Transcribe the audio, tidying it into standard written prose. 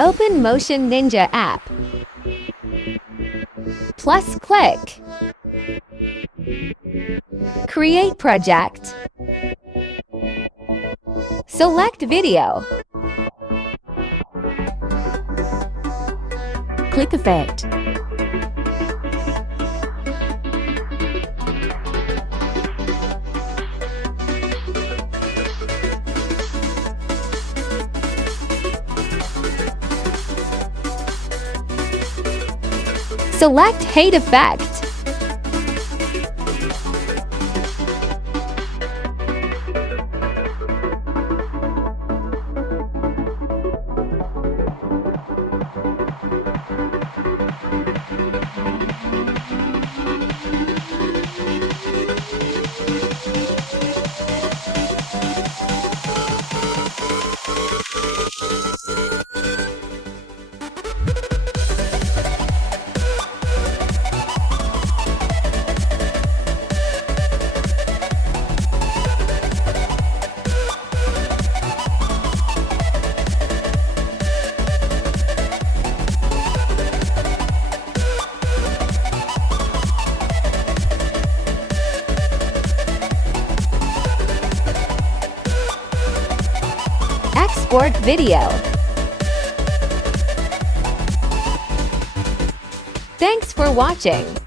Open Motion Ninja app. Plus click. Create project. Select video. Click effect. Select Hate Effect. Export video. Thanks for watching.